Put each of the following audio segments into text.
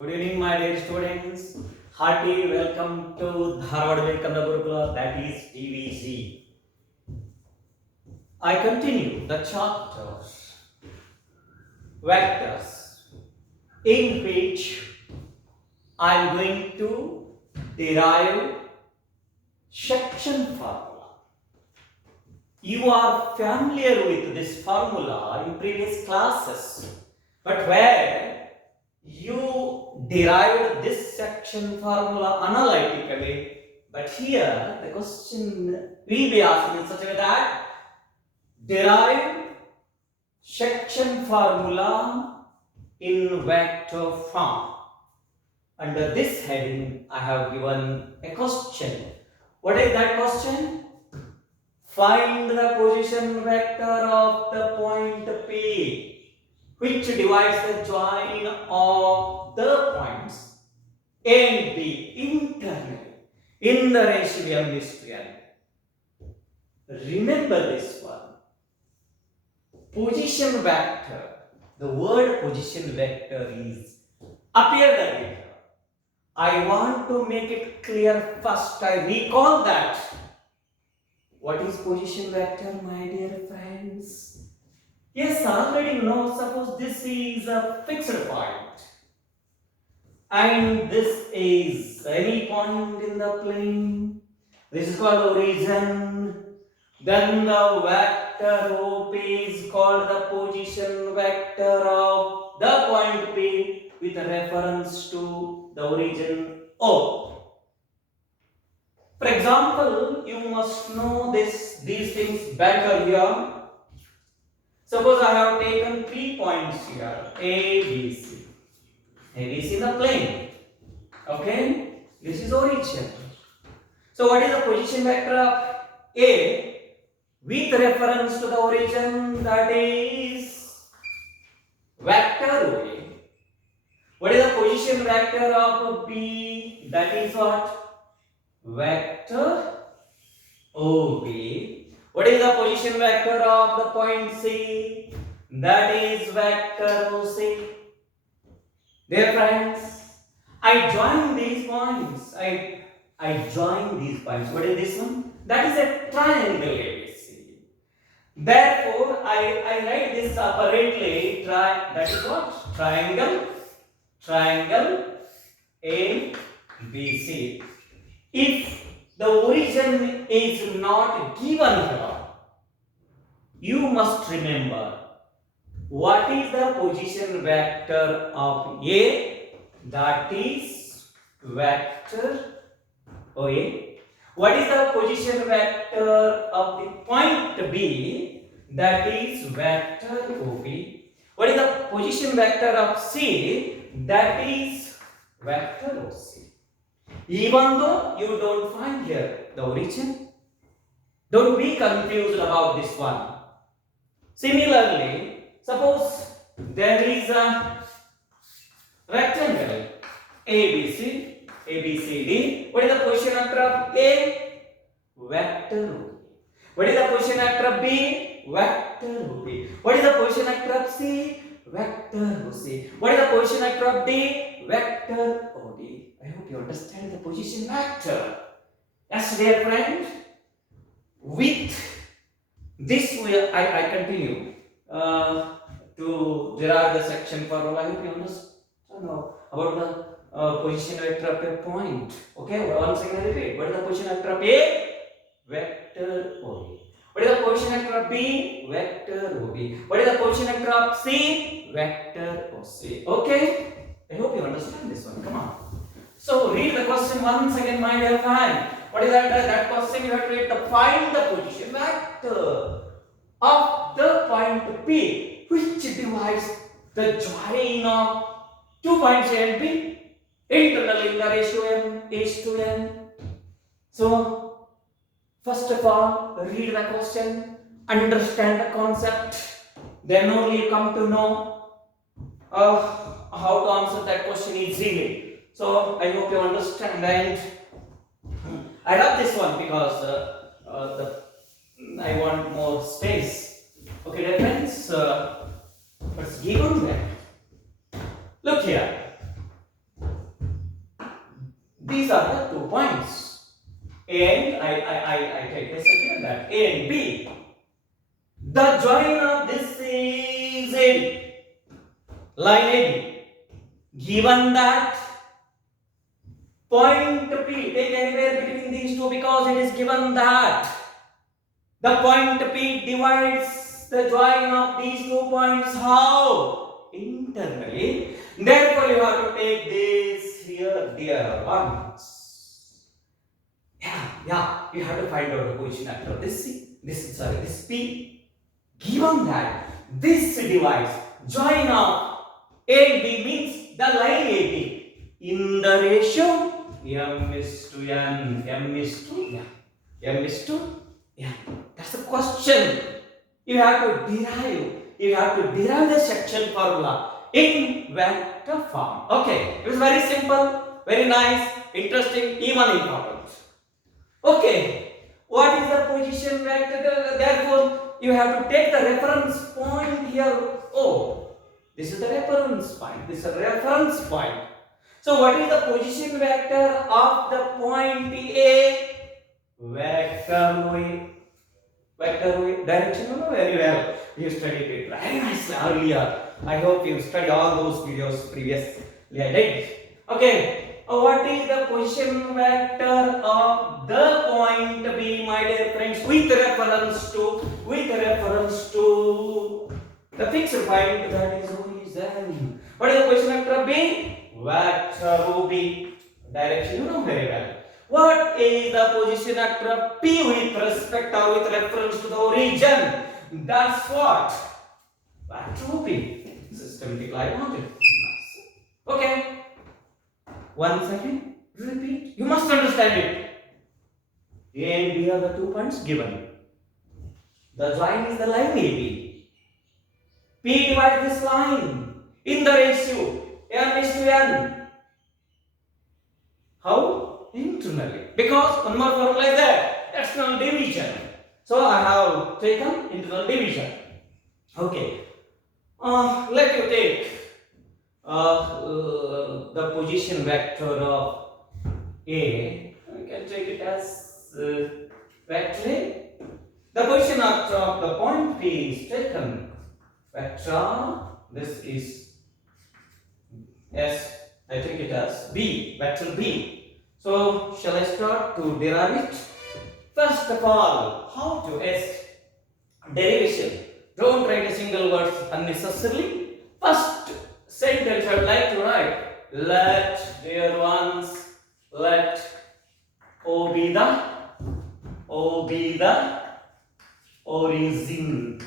Good evening, my dear students. Hearty welcome to Dharwad Vivekananda Gurukula, that is DVC. I continue the chapter vectors, in which I am going to derive section formula. You are familiar with this formula in previous classes, but where you derived this section formula analytically, but here the question will be asked in such a way that derive section formula in vector form. Under this heading, I have given a question. What is that question? Find the position vector of the point P, which divides the join of the points A and B internally in the ratio M is to N. Remember this one. Position vector. The word position vector is appeared later. I want to make it clear first. I recall that. What is position vector, my dear friends? Yes, already know. Suppose this is a fixed point, and this is any point in the plane. This is called origin. Then the vector OP is called the position vector of the point P with reference to the origin O. For example, you must know these things better here. Suppose I have taken 3 points here, A, B, C. A, B, C in the plane. Okay? This is origin. So what is the position vector of A with reference to the origin? That is vector OA. What is the position vector of B? That is what? Vector OB. What is the position vector of the point C? That is vector OC. Dear friends, I join these points. I join these points. What is this one? That is a triangle ABC. Therefore, I write this separately. That is what? Triangle ABC. If the origin is not given here, you must remember what is the position vector of A, that is vector OA. What is the position vector of the point B, that is vector OB. What is the position vector of C, that is vector OC. Even though you don't find here the origin, don't be confused about this one. Similarly, suppose there is a rectangle ABCD. What is the position vector of A? Vector OB. What is the position vector of B? Vector OB. What is the position vector of C? Vector OC. What is the position vector of D? Vector OD. I hope you understand the position vector. Yes, dear friend. With this way, I continue to derive the section formula. I hope you understand about the position vector of a point. Okay, once again I repeat. What is the position vector of A? Vector OA. What is the position vector of B? Vector OB. What is the position vector of C? Vector OC. Okay, I hope you understand this one. Come on. So read the question once again, my dear friend. What is that question? You have to read find the position vector of the point P, which divides the join of 2 points A and B internally in the ratio M is to N. So first of all, read the question, understand the concept, then only you come to know how to answer that question easily. So I hope you understand and adopt this one because I want more space. Okay, dear friends, let's give on that. Look here. These are the 2 points. And I take this again, that A and B. The join of this is AB. Line AB. Given that point P, take anywhere between these two because it is given that the point P divides the join of these 2 points how? Internally. Therefore, you have to take this here, dear ones. Yeah, you have to find out the position after this C, this P. Given that this divides join of A and B means the line AB in the ratio M is to N, M is to N, M is to N. That's the question. You have to derive the section formula in vector form. Okay, it was very simple, very nice, interesting, even important. Okay, what is the position vector? Therefore, you have to take the reference point here. Oh, this is the reference point. This is a reference point. So, what is the position vector of the point A? Vector way. Vector way. Direction, you know very well. You studied it very nicely earlier. I hope you studied all those videos previously. I did. Okay. What is the position vector of the point B, my dear friends, with reference to the fixed point that is origin? What is the position vector of B? Vector B. Direction you know very well. What is the position vector of P with respect or with reference to the origin? That's what? Vector B. Systematic I wanted. Okay. One second, repeat. You must understand it. A and B are the 2 points given. The join is the line AB. P divides this line in the ratio M is to N. How? Internally. Because one more formula is there. External division. So I have taken internal division. Okay. Let you take the position vector of A. I can take it as vector A. The position of the point P is taken vector. This is I take it as B, vector B. So shall I start to derive it? First of all, how to derivation? Don't write a single word unnecessarily. First sentence I would like to write. Let, dear ones, let O be the origin.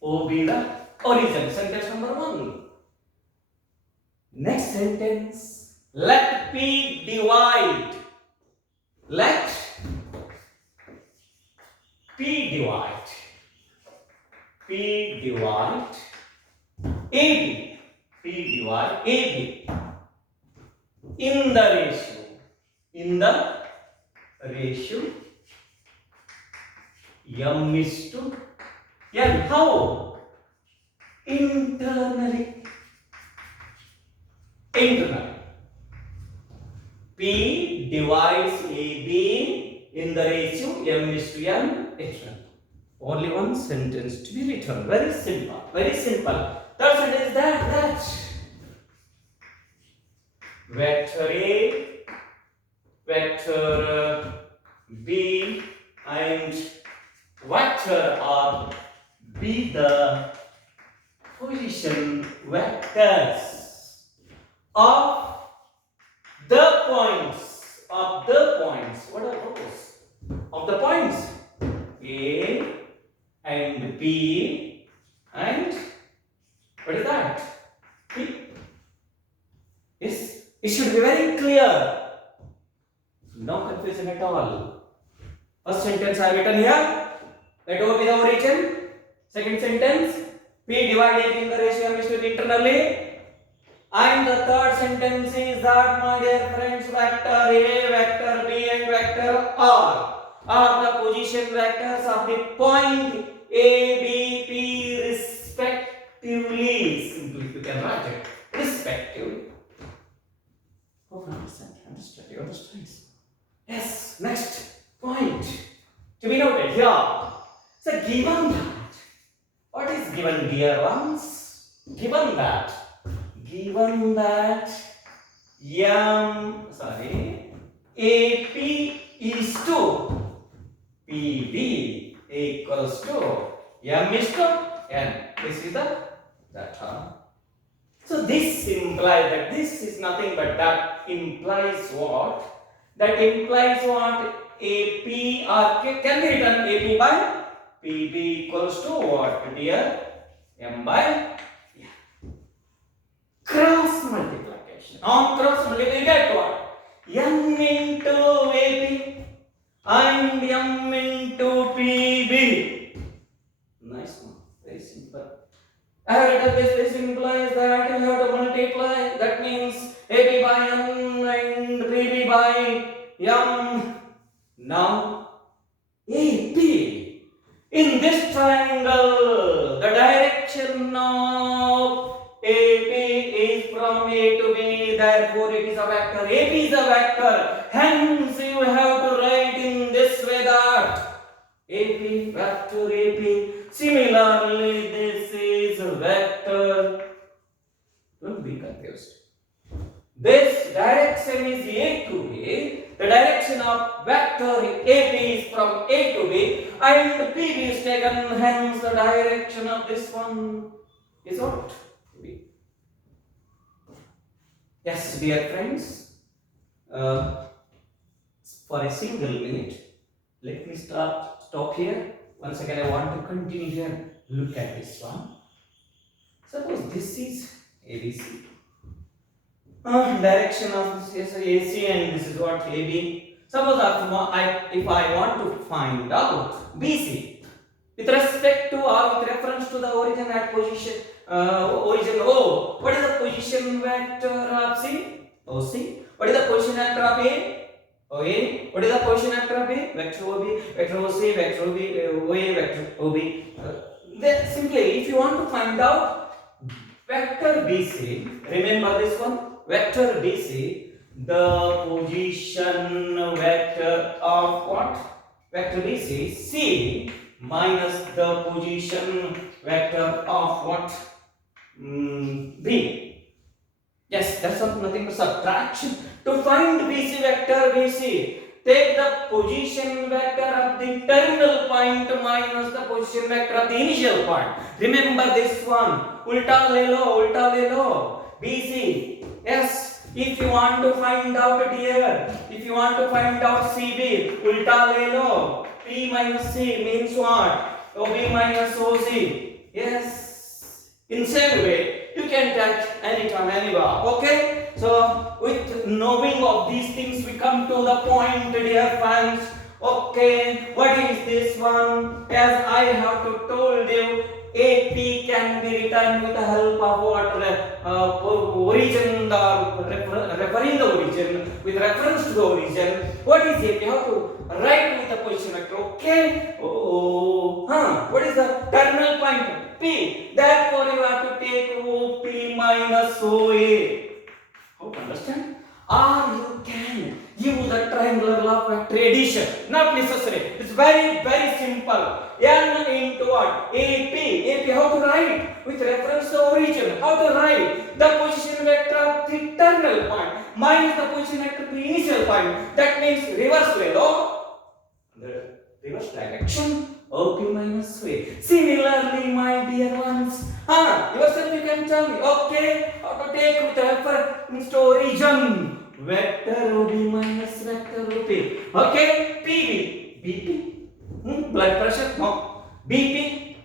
O be the origin. Sentence number 1. Next sentence. Let P divide. Let P divide. P divide AB. P divide AB in the ratio. In the ratio M is to N. How? Internally. P divides AB in the ratio M is to N. Only one sentence to be written. Very simple. Very simple. Third sentence is that vector A, vector B, and vector R be the position vectors of the points. What are those? Of the points A and B and what is that? P. Yes, it should be very clear. No confusion at all. First sentence I have written here. Let O be the origin. Second sentence, P divided in the ratio M is to internally. And the third sentence is that, my dear friends, vector A, vector B, and vector R are the position vectors of the point A, B, P respectively. Simply you can write it respectively. Understand. You understand? Yes. Next point to be noted here. So given that, what is given, dear ones? Given that AP is to PB equals to M is to N. This is the term. So this implies that this is nothing but that implies what? That implies what? AP or can be written AP by PB equals to what, dear? M by cross multiplication. On cross multiplication, get what? M into AP and M into PB. Nice one. Very simple. This implies that you have to multiply. That means AP by M and PB by M. Now, AP. In this triangle, the direction of AP is from A to B, therefore it is a vector. AP is a vector. Hence, you have to write in this way that AP, vector AP. Similarly, this is a vector. Don't be confused. This direction is A to B. The direction of vector AP is from A to B, and PB is taken. Hence, the direction of this one is what? B. Yes, dear friends. For a single minute, let me stop here. Once again, I want to continue here. Look at this one. Suppose this is ABC. Direction of this is AC and this is what AB. Suppose if I want to find out BC with respect to or with reference to the origin at position origin O, what is the position vector of C? OC. What is the position vector of A? OA. What is the position vector of B? Vector OB, vector OC, vector OB, OA, vector OB. Then simply, if you want to find out vector BC, remember this one. Vector BC, the position vector of what? Vector BC, C minus the position vector of what? B. Yes, that's nothing but subtraction. To find BC vector BC, take the position vector of the terminal point minus the position vector of the initial point. Remember this one. Ulta le lo. BC. Yes, if you want to find out here, if you want to find out CB, ulta le lo. P minus C means what? OB minus OC. Yes. In same way, you can take anytime, anywhere. Okay? So, with knowing of these things, we come to the point, dear friends. Okay, what is this one? As I have to told you, AP can be written with the help of what? Origin, referring the origin, with reference to the origin. What is AP? How to write with the position vector? Okay? What is the terminal point? P. Therefore, you have to take OP minus OA. How to understand? Or you can use the triangular law of vector addition. Not necessary. It's very, very simple. N into what? AP. How to write? With reference to origin. How to write? The position vector of the terminal point minus the position vector of the initial point. That means reverse way, no? The reverse direction. OP minus OA. Similarly, my dear ones, yourself you can tell me, okay, how to take with reference to origin. Vector OB minus vector OP. Okay, PB. BP. Blood pressure? No. BP.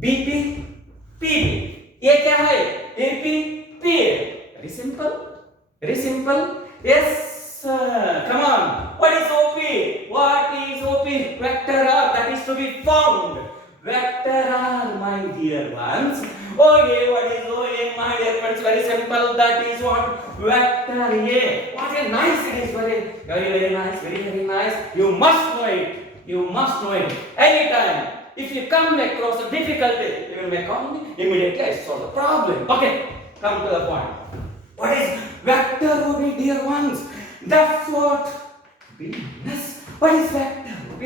PB. ये क्या है? AP, PA. Very simple. Yes, sir. Come on. What is OP? What is OP? Vector R that is to be found. Vector R, my dear ones. Okay, what is OA, my dear friends? Very simple. That is what? Vector A. What a nice it is. Very nice. Very nice. You must know it. Anytime. If you come across a difficulty, you will make on immediately I solve the problem. Okay, come to the point. What is vector OB, dear ones? That's what B minus. What is vector OB?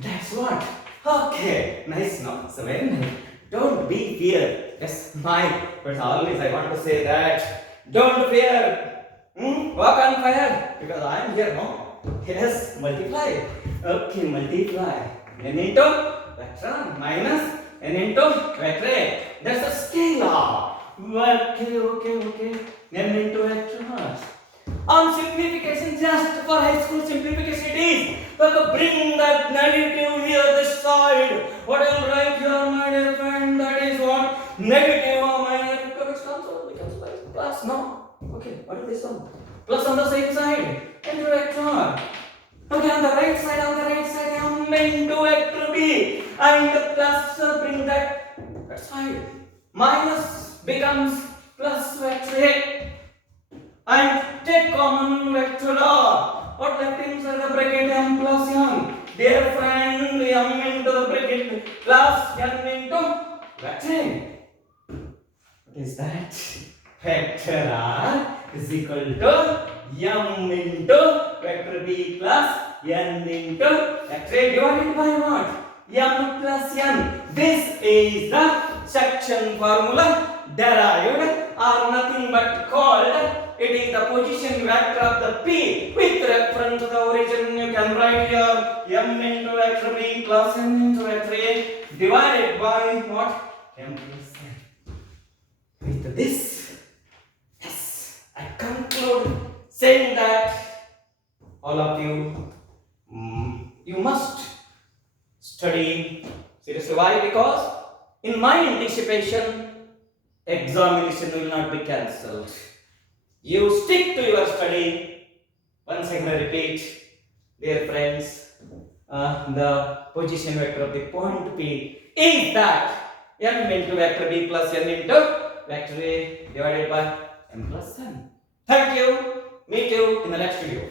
That's what. Okay, nice, no? So very nice. Don't be fear. That's my. But always I want to say that. Don't fear. Walk on fire because I am here, no? Yes, multiply. Okay, multiply. N into vector minus n into vector A. That's a scalar. Okay. N into vector. On simplification, just for high school simplification, it is. So bring that negative here this side. What I will write here, my dear friend, that is what? Negative or minus. Becomes plus, no? Okay, what is this one? Plus on the same side. Into vector. Okay, on the right side, M into vector B. And the plus bring that side. Minus becomes plus vector A. And take common vector R. What left inside the bracket? M plus n. Dear friend, M into the bracket plus n into vector A. What is that? Vector R is equal to M into vector B plus n into vector A divided by what? M plus n. This is the section formula derived or nothing but called. It is the position vector of the P with reference to the origin. You can write here M into vector B plus n into vector A divided by what? M plus n. With this, yes, I conclude saying that all of you, you must study seriously. Why? Because in my anticipation, examination will not be cancelled. You stick to your study. Once again, I repeat, dear friends, the position vector of the point P is that n into vector B plus n into vector A divided by m plus n. Thank you. Meet you in the next video.